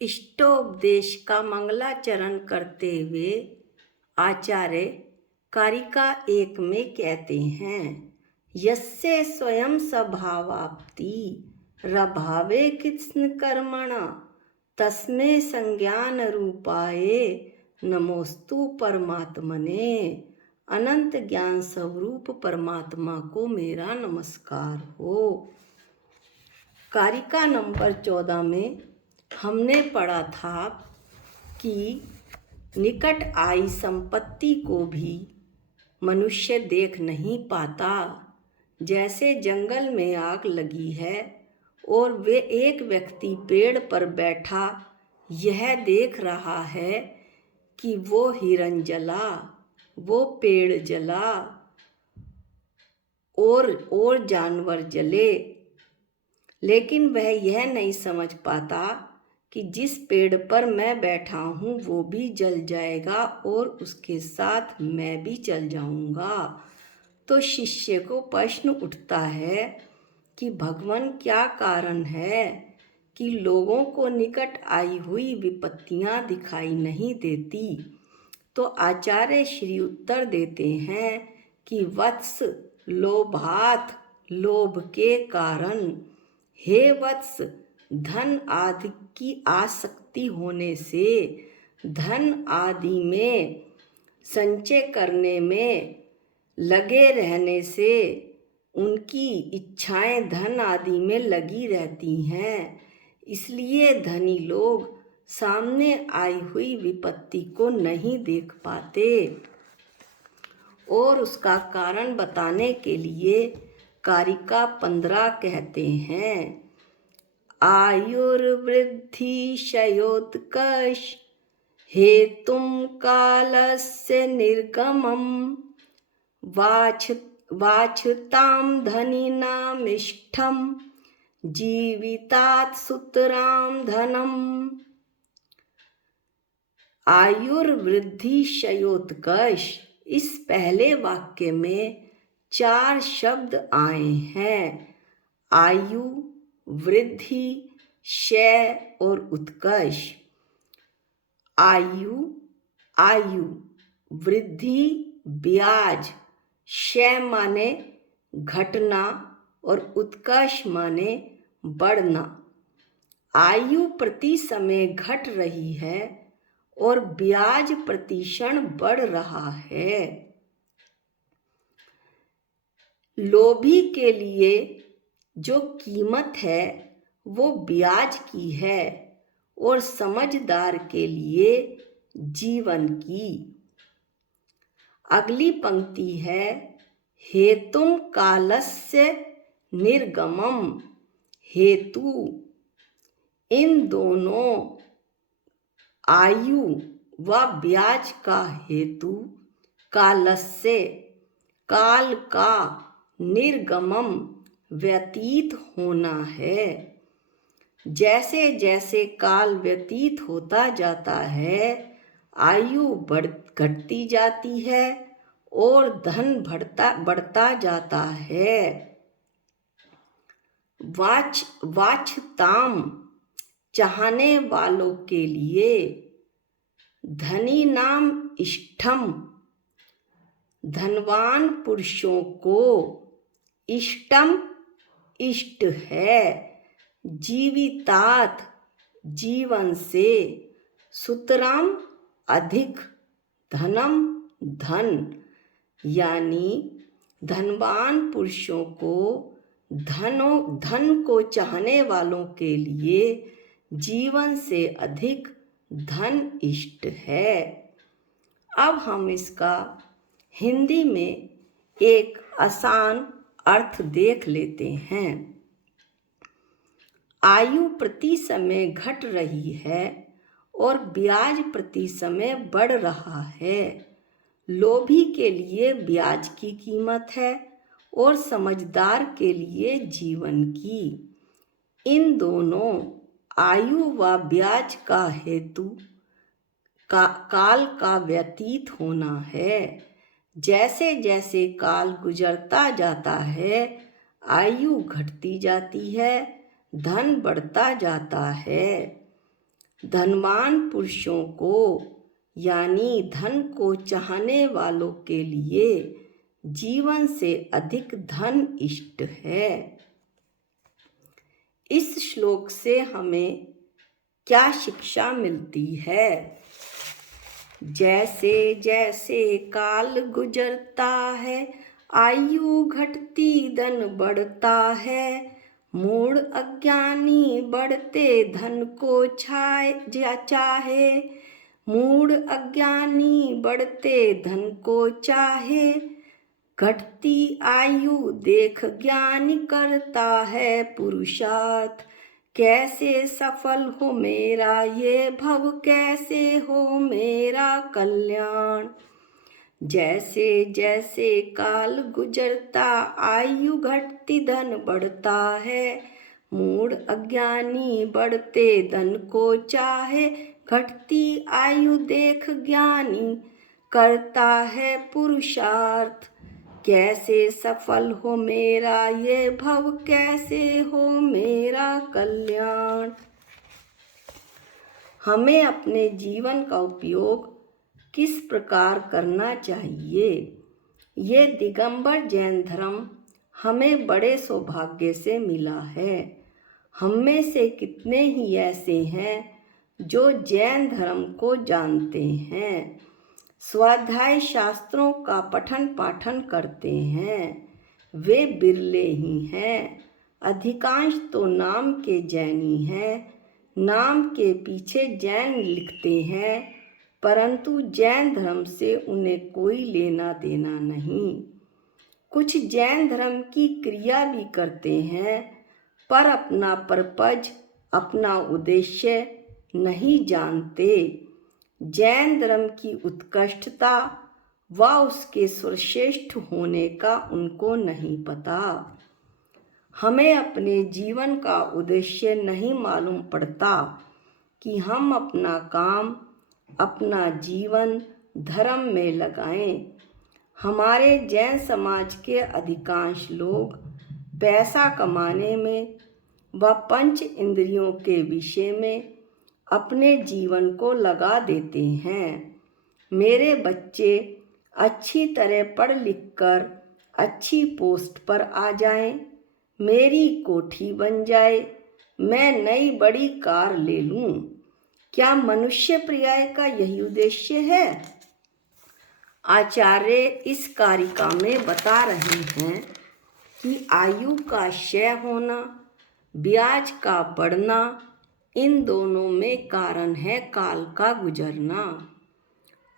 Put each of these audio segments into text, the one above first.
इष्टोपदेश का मंगलाचरण करते हुए आचार्य कारिका एक में कहते हैं, यस्य स्वयं स्वभावाप्ति रभावे कृष्ण कर्मणा तस्मै संज्ञान रूपाय नमोस्तु परमात्मने। अनंत ज्ञान स्वरूप परमात्मा को मेरा नमस्कार हो। कारिका नंबर 14 में हमने पढ़ा था कि निकट आई संपत्ति को भी मनुष्य देख नहीं पाता। जैसे जंगल में आग लगी है और वे एक व्यक्ति पेड़ पर बैठा यह देख रहा है कि वो हिरन जला, वो पेड़ जला और जानवर जले, लेकिन वह यह नहीं समझ पाता कि जिस पेड़ पर मैं बैठा हूँ वो भी जल जाएगा और उसके साथ मैं भी जल जाऊँगा। तो शिष्य को प्रश्न उठता है कि भगवान क्या कारण है कि लोगों को निकट आई हुई विपत्तियाँ दिखाई नहीं देती। तो आचार्य श्री उत्तर देते हैं कि वत्स लोभात, लोभ के कारण, हे वत्स धन आदि की आसक्ति होने से, धन आदि में संचय करने में लगे रहने से उनकी इच्छाएं धन आदि में लगी रहती हैं। इसलिए धनी लोग सामने आई हुई विपत्ति को नहीं देख पाते। और उसका कारण बताने के लिए कारिका 15 कहते हैं, आयुर्वृद्धि क्षयोत्कर्ष हेतुम कालस्य निर्गमम वाछताम धनिनामिष्ठम जीवितात सुतराम धनम। आयुर्वृद्धि क्षयोत्कर्ष, इस पहले वाक्य में 4 शब्द आए हैं, आयु, वृद्धि, क्षय और उत्कर्ष। आयु, वृद्धि ब्याज, क्षय माने घटना और उत्कर्ष माने बढ़ना। आयु प्रति समय घट रही है और ब्याज प्रति क्षण बढ़ रहा है। लोभी के लिए जो कीमत है वो ब्याज की है और समझदार के लिए जीवन की। अगली पंक्ति है, हेतुम कालस्य निर्गमम, हेतु, इन दोनों आयु व ब्याज का हेतु, कालस्य, काल का, निर्गमम, व्यतीत होना है। जैसे जैसे काल व्यतीत होता जाता है आयु घटती जाती है और धन बढ़ता जाता है। वाछताम, चाहने वालों के लिए, धनी नाम इष्टम, धनवान पुरुषों को, इष्टम इष्ट है, जीवितात, जीवन से, सुतराम अधिक, धनम धन, यानी धनवान पुरुषों को, धन को चाहने वालों के लिए जीवन से अधिक धन इष्ट है। अब हम इसका हिंदी में एक आसान अर्थ देख लेते हैं। आयु प्रति समय घट रही है और ब्याज प्रति समय बढ़ रहा है। लोभी के लिए ब्याज की कीमत है और समझदार के लिए जीवन की। इन दोनों आयु व ब्याज का हेतु काल का व्यतीत होना है। जैसे जैसे काल गुजरता जाता है आयु घटती जाती है, धन बढ़ता जाता है। धनवान पुरुषों को यानी धन को चाहने वालों के लिए जीवन से अधिक धन इष्ट है। इस श्लोक से हमें क्या शिक्षा मिलती है? जैसे जैसे काल गुजरता है, आयु घटती धन बढ़ता है। मूढ़ अज्ञानी बढ़ते धन को चाहे। मूढ़ अज्ञानी बढ़ते धन को चाहे। घटती आयु देख ज्ञानी करता है पुरुषार्थ। कैसे सफल हो मेरा ये भव, कैसे हो मेरा कल्याण। जैसे जैसे काल गुजरता, आयु घटती धन बढ़ता है। मूढ़ अज्ञानी बढ़ते धन को चाहे। घटती आयु देख ज्ञानी करता है पुरुषार्थ। कैसे सफल हो मेरा ये भव, कैसे हो मेरा कल्याण। हमें अपने जीवन का उपयोग किस प्रकार करना चाहिए? ये दिगंबर जैन धर्म हमें बड़े सौभाग्य से मिला है। हम में से कितने ही ऐसे हैं जो जैन धर्म को जानते हैं, स्वाध्याय शास्त्रों का पठन पाठन करते हैं। वे बिरले ही हैं। अधिकांश तो नाम के जैनी हैं, नाम के पीछे जैन लिखते हैं, परंतु जैन धर्म से उन्हें कोई लेना देना नहीं। कुछ जैन धर्म की क्रिया भी करते हैं, पर अपना पर्पज, अपना उद्देश्य नहीं जानते। जैन धर्म की उत्कृष्टता व उसके सर्वश्रेष्ठ होने का उनको नहीं पता। हमें अपने जीवन का उद्देश्य नहीं मालूम पड़ता कि हम अपना काम, अपना जीवन धर्म में लगाएं। हमारे जैन समाज के अधिकांश लोग पैसा कमाने में व पंच इंद्रियों के विषय में अपने जीवन को लगा देते हैं। मेरे बच्चे अच्छी तरह पढ़ लिख कर अच्छी पोस्ट पर आ जाएं, मेरी कोठी बन जाए, मैं नई बड़ी कार ले लूं। क्या मनुष्य पर्याय का यही उद्देश्य है? आचार्य इस कारिका में बता रहे हैं कि आयु का क्षय होना, ब्याज का बढ़ना, इन दोनों में कारण है काल का गुजरना।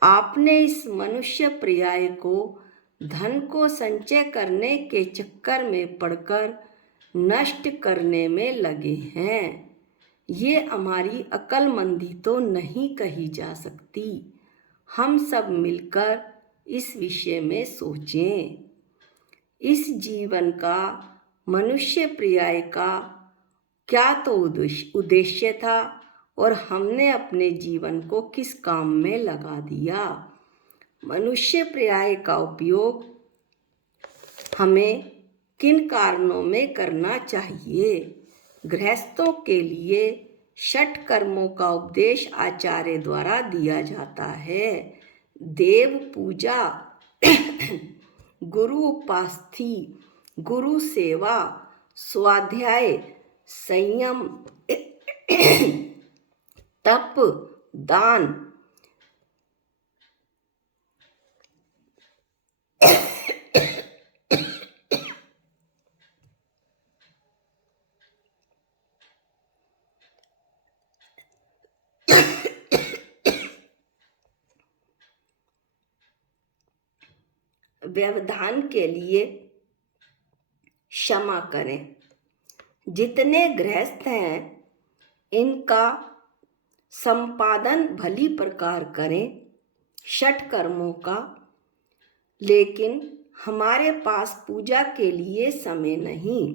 आपने इस मनुष्य पर्याय को धन को संचय करने के चक्कर में पड़कर नष्ट करने में लगे हैं। ये हमारी अक्लमंदी तो नहीं कही जा सकती। हम सब मिलकर इस विषय में सोचें। इस जीवन का मनुष्य पर्याय का क्या तो उद्देश्य था और हमने अपने जीवन को किस काम में लगा दिया। मनुष्य पर्याय का उपयोग हमें किन कारणों में करना चाहिए? गृहस्थों के लिए 6 कर्मों का उपदेश आचार्य द्वारा दिया जाता है। देव पूजा, गुरु उपास्थि, गुरु सेवा, स्वाध्याय, संयम, तप, दान, व्यवधान के लिए क्षमा करें। जितने गृहस्थ हैं इनका संपादन भली प्रकार करें 6 कर्मों का, लेकिन हमारे पास पूजा के लिए समय नहीं,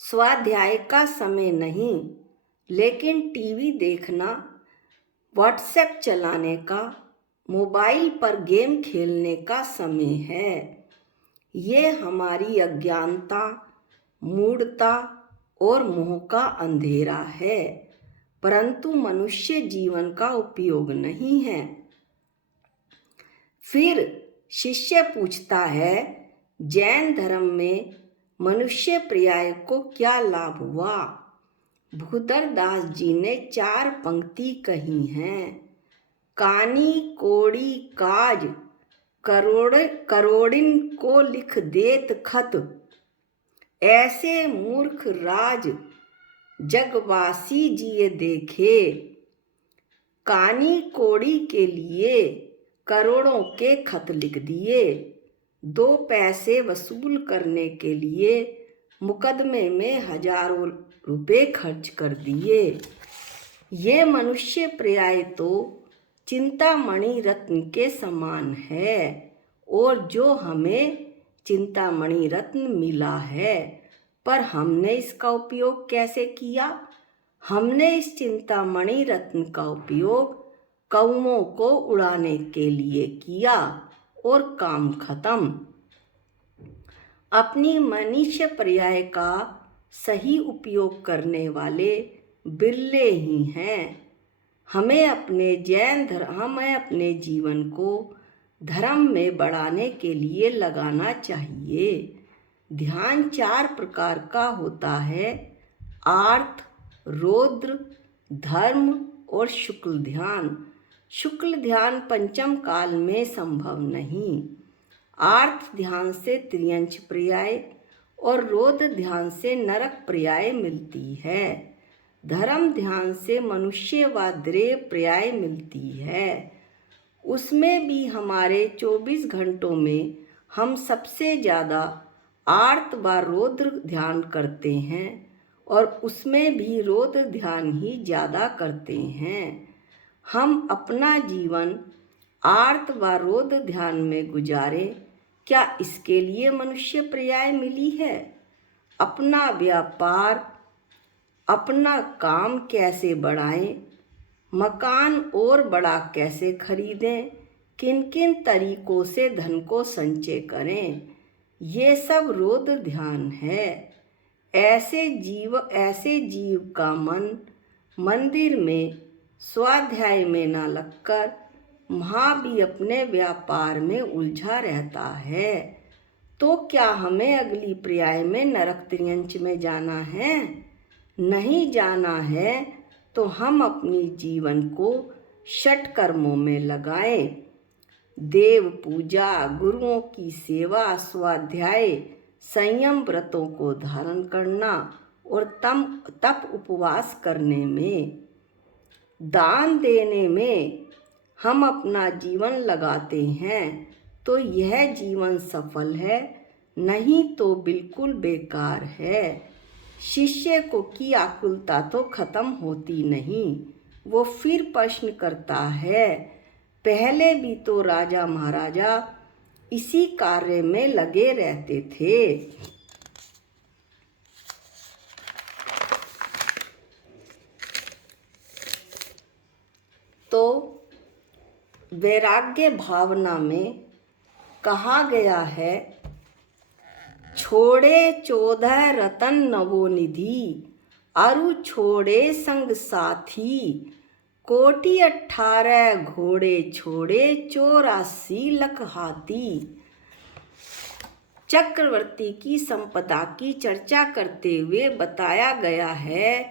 स्वाध्याय का समय नहीं, लेकिन टीवी देखना, व्हाट्सएप चलाने का, मोबाइल पर गेम खेलने का समय है। ये हमारी अज्ञानता, मूढ़ता और मोह का अंधेरा है। परंतु मनुष्य जीवन का उपयोग नहीं है। फिर शिष्य पूछता है, जैन धर्म में मनुष्य पर्याय को क्या लाभ हुआ? भूधर दास जी ने 4 पंक्ति कही हैं। कानी कोड़ी काज करोड़िन को लिख देत खत, ऐसे मूर्ख राज जगवासी जिए देखे। कानी कोड़ी के लिए करोड़ों के खत लिख दिए, 2 पैसे वसूल करने के लिए मुकदमे में हजारों रुपए खर्च कर दिए। ये मनुष्य पर्याय तो चिंतामणि रत्न के समान है, और जो हमें चिंतामणि रत्न मिला है, पर हमने इसका उपयोग कैसे किया? हमने इस चिंतामणि रत्न का उपयोग कौओं को उड़ाने के लिए किया और काम खत्म। अपनी मनुष्य पर्याय का सही उपयोग करने वाले बिरले ही हैं। हमें अपने जीवन को धर्म में बढ़ाने के लिए लगाना चाहिए। ध्यान 4 प्रकार का होता है, आर्त, रौद्र, धर्म और शुक्ल ध्यान। शुक्ल ध्यान पंचम काल में संभव नहीं। आर्त ध्यान से त्रियंच पर्याय और रौद्र ध्यान से नरक पर्याय मिलती है। धर्म ध्यान से मनुष्य व देव पर्याय मिलती है। उसमें भी हमारे 24 घंटों में हम सबसे ज़्यादा आर्त व रौद्र ध्यान करते हैं, और उसमें भी रौद्र ध्यान ही ज़्यादा करते हैं। हम अपना जीवन आर्त व रौद्र ध्यान में गुजारें, क्या इसके लिए मनुष्य पर्याय मिली है? अपना व्यापार, अपना काम कैसे बढ़ाएं, मकान और बड़ा कैसे खरीदें, किन किन तरीकों से धन को संचय करें, ये सब रौद्र ध्यान है। ऐसे जीव का मन मंदिर में स्वाध्याय में न लगकर वहाँ भी अपने व्यापार में उलझा रहता है। तो क्या हमें अगली पर्याय में नरक त्रियंच में जाना है? नहीं जाना है तो हम अपनी जीवन को षट कर्मों में लगाएं। देव पूजा, गुरुओं की सेवा, स्वाध्याय, संयम व्रतों को धारण करना और तप उपवास करने में, दान देने में हम अपना जीवन लगाते हैं तो यह जीवन सफल है, नहीं तो बिल्कुल बेकार है। शिष्य को की आकुलता तो खत्म होती नहीं। वो फिर प्रश्न करता है, पहले भी तो राजा महाराजा इसी कार्य में लगे रहते थे। तो वैराग्य भावना में कहा गया है, छोड़े 14 रतन नवोनिधि, अरु छोड़े संग साथी, कोटि 18 घोड़े छोड़े, 84 लाख हाथी। चक्रवर्ती की संपदा की चर्चा करते हुए बताया गया है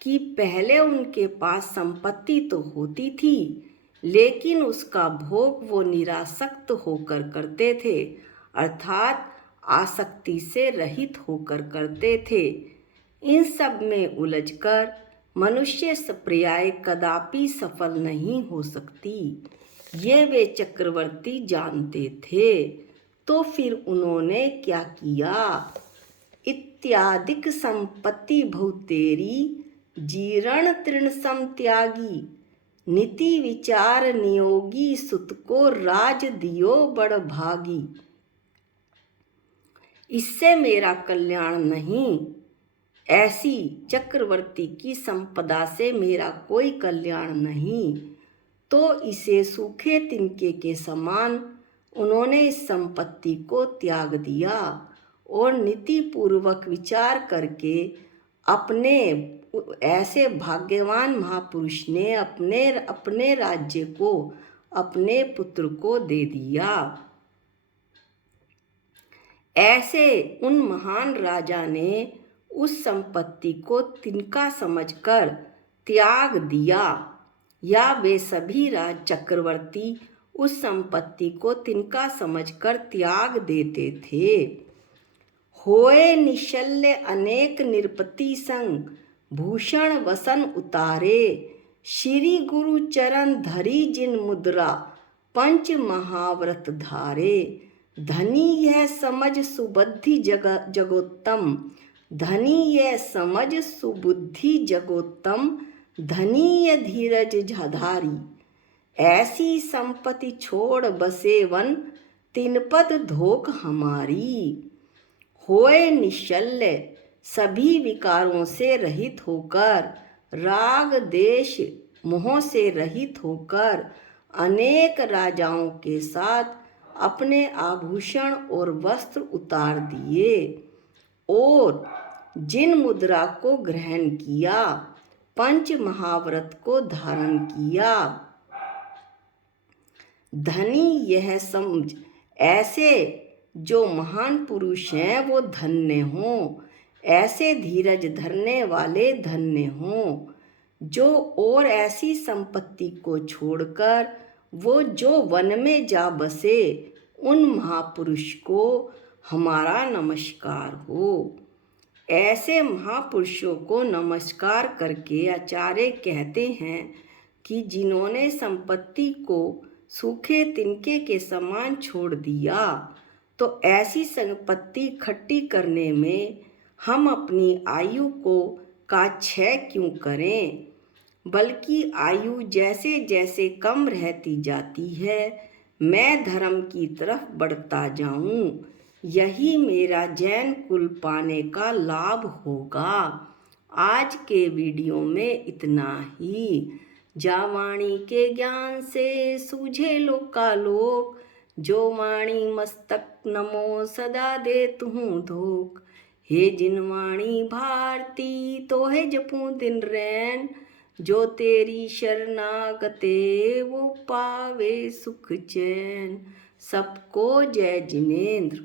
कि पहले उनके पास संपत्ति तो होती थी, लेकिन उसका भोग वो निरासक्त होकर करते थे, अर्थात आसक्ति से रहित होकर करते थे। इन सब में उलझकर मनुष्य पर्याय कदापि सफल नहीं हो सकती, ये वे चक्रवर्ती जानते थे। तो फिर उन्होंने क्या किया? इत्यादिक संपत्ति बहुतेरी, जीर्ण तृण सम त्यागी, नीति विचार नियोगी, सुत को राज दियो बड़ भागी। इससे मेरा कल्याण नहीं, ऐसी चक्रवर्ती की संपदा से मेरा कोई कल्याण नहीं। तो इसे सूखे तिनके के समान उन्होंने इस संपत्ति को त्याग दिया और नीति पूर्वक विचार करके अपने ऐसे भाग्यवान महापुरुष ने अपने अपने राज्य को अपने पुत्र को दे दिया। ऐसे उन महान राजा ने उस संपत्ति को तिनका समझकर त्याग दिया, या वे सभी राज चक्रवर्ती उस संपत्ति को तिनका समझकर त्याग देते थे। होए निशल्य अनेक निरपति संग, भूषण वसन उतारे, श्री गुरु चरण धरी जिन मुद्रा, पंच महाव्रत धारे। धनी यह समझ सुबुद्धि जगोत्तम, धनी यह समझ सुबुद्धि जगोत्तम, धनी यह धीरज धारी। ऐसी संपत्ति छोड़ बसे वन, तिन पद धोख हमारी। होए निश्चल्य सभी विकारों से रहित होकर, राग देश मोह से रहित होकर, अनेक राजाओं के साथ अपने आभूषण और वस्त्र उतार दिए और जिन मुद्रा को ग्रहण किया, पंच महाव्रत को धारण किया। धनी यह समझ, ऐसे जो महान पुरुष हैं वो धन्य हों, ऐसे धीरज धरने वाले धन्य हों, जो और ऐसी संपत्ति को छोड़कर वो जो वन में जा बसे, उन महापुरुष को हमारा नमस्कार हो। ऐसे महापुरुषों को नमस्कार करके आचार्य कहते हैं कि जिन्होंने संपत्ति को सूखे तिनके के समान छोड़ दिया, तो ऐसी संपत्ति इकट्ठी करने में हम अपनी आयु का क्षय क्यों करें, बल्कि आयु जैसे जैसे कम रहती जाती है, मैं धर्म की तरफ बढ़ता जाऊं, यही मेरा जैन कुल पाने का लाभ होगा। आज के वीडियो में इतना ही। जा वाणी के ज्ञान से सूझे लोकालोक, जो वाणी मस्तक नमो सदा देत हूँ धोख। हे जिन वाणी भारती तो है जपूं दिन रैन, जो तेरी शरणागते वो पावे सुख चैन। सबको जय जिनेंद्र।